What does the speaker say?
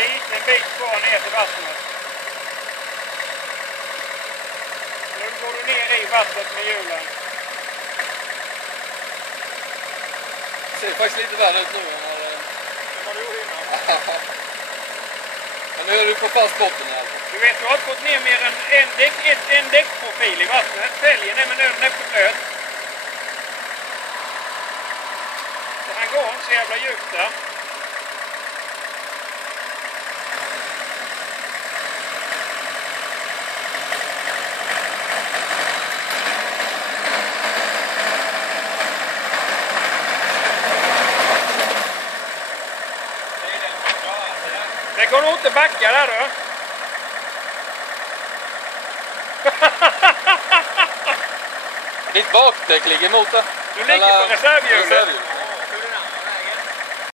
liten bit kvar ner till vattnet. Nu går du ner i vattnet med hjulen. Det ser faktiskt lite värre ut nu än när... Det var du innan. Men nu är du på fast botten här. Du vet, du har inte fått ner mer än en däckprofil i vattnet. Fälgen är med nöden efter blöt. Så han går inte så jävla djupt där. Det går nog inte backa där du. Ditt bakdäck ligger mot det. Du ligger på reservhjulet.